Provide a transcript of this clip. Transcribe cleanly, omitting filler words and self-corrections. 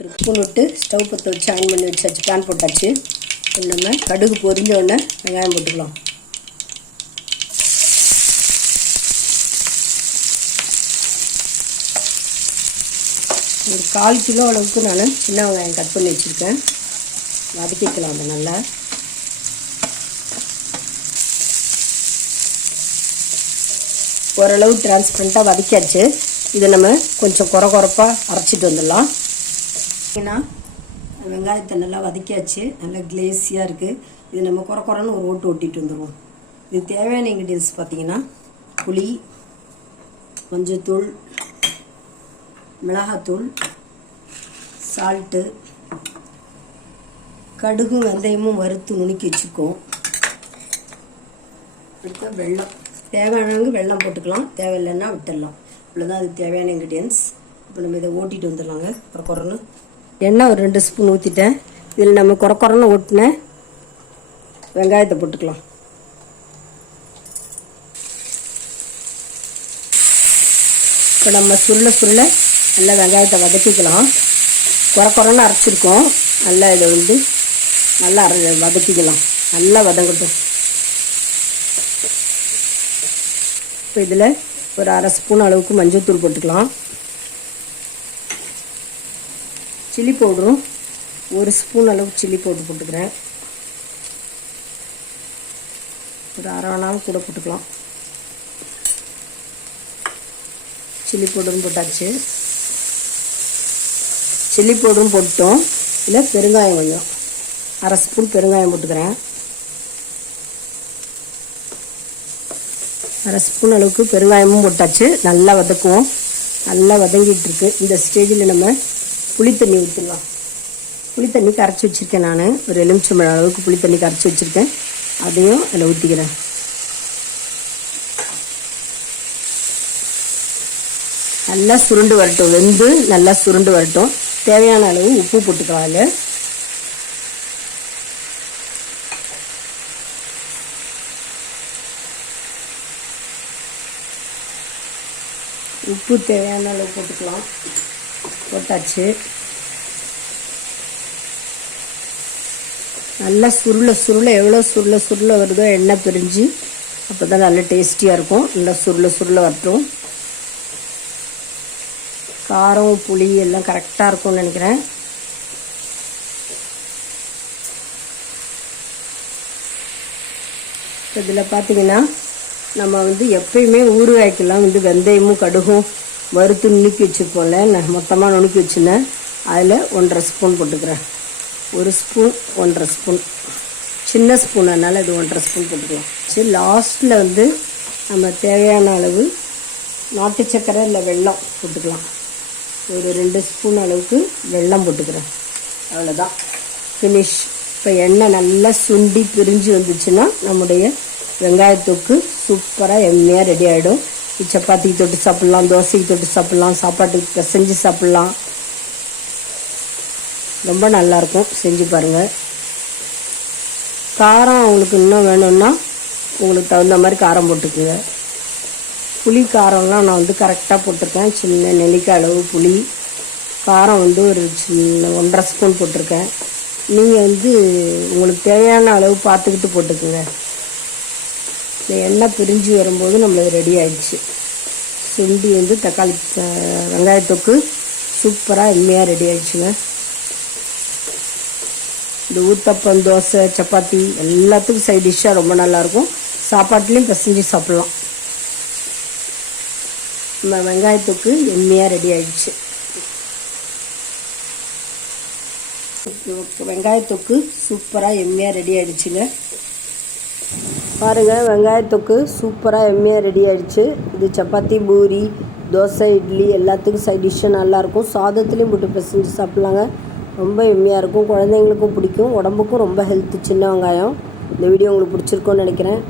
போட்டுருக்கு. ஸ்பூன் விட்டு ஸ்டவ் பற்ற வச்சு ஆன் பண்ணி வச்சாச்சு. பேன் போட்டாச்சு. நம்ம கடுகு பொரிஞ்ச உடனே வெங்காயம் போட்டுக்கலாம். ஒரு 1/4 கிலோ அளவுக்கு நான் சின்ன வெங்காயம் கட் பண்ணி வச்சுருக்கேன். வதக்கிக்கலாம். அதை நல்லா ஓரளவு டிரான்ஸ்பரண்ட்டாக வதக்கியாச்சு. இதை நம்ம கொஞ்சம் குறப்பாக அரைச்சிட்டு வந்துடலாம். ஏன்னா வெங்காயத்தை நல்லா வதக்கியாச்சு. நல்லா கிளேஸியாக இருக்குது. இது நம்ம குறன்னு ஒரு ஓட்டிட்டு வந்துடுவோம். இது தேவையான இன்க்ரீடியன்ஸ் பார்த்திங்கன்னா புளி, மஞ்சத்தூள், மிளகாத்தூள், சால்ட்டு, கடுகும் வெந்தயமும் வறுத்து நுணுக்கி வச்சுக்கோம். அடுத்த வெல்லம். தேவையானவங்க வெல்லம் போட்டுக்கலாம், தேவையில்லைன்னா விட்டுடலாம். இவ்வளோதான் அது தேவையான இன்க்ரீடியன்ஸ். இப்போ நம்ம இதை ஓட்டிட்டு வந்துடலாங்க. குறன்னு எண்ணெய் ஒரு 2 ஸ்பூன் ஊற்றிட்டேன். இதில் நம்ம குறன்னு ஓட்டின வெங்காயத்தை போட்டுக்கலாம். இப்போ நம்ம சுருள நல்லா வெங்காயத்தை வதக்கிக்கலாம். குறன்னு அரைச்சிருக்கோம். நல்லா இதை நல்லா வதக்கிக்கலாம். நல்லா வதங்கட்டும். இப்போ இதில் ஒரு 1/2 ஸ்பூன் அளவுக்கு மஞ்சள்தூள் போட்டுக்கலாம். சில்லி பவுடரும் 1 ஸ்பூன் அளவுக்கு சில்லி பவுடர் போட்டுக்கிறேன். ஒரு 1/2 நாள் கூட போட்டுக்கலாம். சில்லி பவுடரும் போட்டாச்சு. சில்லி பவுடரும் போட்டோம். இதில் பெருங்காயம் கொஞ்சம் 1/2 ஸ்பூன் பெருங்காயம் போட்டுக்கிறேன். 1/2 ஸ்பூன் அளவுக்கு பெருங்காயமும் போட்டாச்சு. நல்லா வதக்குவோம். நல்லா வதங்கிட்டு இருக்கு. இந்த ஸ்டேஜில் நம்ம புளித்தண்ணி ஊற்றிடலாம். புளித்தண்ணி கரைச்சி வச்சுருக்கேன். நான் ஒரு எலுமிச்சம்பழம் அளவுக்கு புளித்தண்ணி கரைச்சி வச்சுருக்கேன். அதையும் அதில் ஊற்றிக்கிறேன். நல்லா சுருண்டு வரட்டும். வெந்து நல்லா சுருண்டு வரட்டும். தேவையான அளவு உப்பு போட்டுக்கலாம். அதில் உப்பு தேவையான அளவு போட்டுக்கலாம். போட்டாச்சு. நல்லா சுருள எவ்வளோ சுருள வருதோ எண்ணெய் பிரிஞ்சு அப்போ தான் நல்லா டேஸ்டியாக இருக்கும். நல்லா சுருள வரட்டும். காரம் புளி எல்லாம் கரெக்டாக இருக்கும்னு நினைக்கிறேன். இதில் பார்த்தீங்கன்னா நம்ம எப்பயுமே ஊறுகாய்க்கெல்லாம் வெந்தயமும் கடுகும் வறுத்து நுணுக்கி வச்சுருப்போம்ல. நான் மொத்தமாக நுணுக்கி வச்சுருந்தேன். அதில் 1/2 ஸ்பூன் போட்டுக்கிறேன். 1 ஸ்பூன் 1/2 ஸ்பூன் சின்ன ஸ்பூன், அதனால் இது 1/2 ஸ்பூன் போட்டுக்கலாம். சரி, லாஸ்ட்டில் நம்ம தேவையான அளவு நாட்டு சர்க்கரை இல்லை வெல்லம் போட்டுக்கலாம். ஒரு 2 ஸ்பூன் அளவுக்கு வெல்லம் போட்டுக்கிறேன். அவ்வளோதான், ஃபினிஷ். இப்போ எண்ணெய் நல்லா சுண்டி பிரிஞ்சு வந்துச்சுன்னா நம்முடைய வெங்காயத்தொக்கு சூப்பராக எம்மையாக ரெடி ஆகிடும். சப்பாத்திக்கு தொட்டு சாப்பிட்லாம், தோசைக்கு தொட்டு சாப்பிட்லாம், சாப்பாட்டுக்கு பிசைஞ்சு சாப்பிட்லாம். ரொம்ப நல்லாயிருக்கும். செஞ்சு பாருங்கள். காரம் உங்களுக்கு இன்னும் வேணும்னா உங்களுக்கு தகுந்த மாதிரி காரம் போட்டுக்குங்க. புளி காரம்லாம் நான் கரெக்டாக போட்டிருக்கேன். சின்ன நெல்லிக்காய் அளவு புளி காரம் ஒரு சின்ன 1/2 ஸ்பூன் போட்டிருக்கேன். நீங்கள் உங்களுக்கு தேவையான அளவு பார்த்துக்கிட்டு போட்டுக்குங்க. இந்த எண்ணெய் பிரிஞ்சு வரும்போது நம்மளுக்கு ரெடி ஆகிடுச்சு. சுண்டி தக்காளி வெங்காயத்தொக்கு சூப்பராக எம்மையாக ரெடி ஆகிடுச்சுங்க. இந்த ஊத்தப்பம், தோசை, சப்பாத்தி எல்லாத்துக்கும் சைட் டிஷ்ஷாக ரொம்ப நல்லாயிருக்கும். சாப்பாட்டுலேயும் பிசைஞ்சு சாப்பிட்லாம். நம்ம வெங்காயத்தொக்கு எம்மையாக ரெடி ஆகிடுச்சு. வெங்காயத்தொக்கு சூப்பராக எம்மையாக ரெடி ஆகிடுச்சுங்க. பாருங்கள், வெங்காயத்தொக்கு சூப்பராக எம்மையாக ரெடி ஆகிடுச்சு. இது சப்பாத்தி, பூரி, தோசை, இட்லி எல்லாத்துக்கும் சைட் டிஷ்ஷாக நல்லாயிருக்கும். சாதத்துலேயும் போட்டு பிசைஞ்சு சாப்பிட்லாங்க. ரொம்ப எம்மையாக இருக்கும். குழந்தைங்களுக்கும் பிடிக்கும். உடம்புக்கும் ரொம்ப ஹெல்த்து சின்ன வெங்காயம். இந்த வீடியோ உங்களுக்கு பிடிச்சிருக்கோன்னு நினைக்கிறேன்.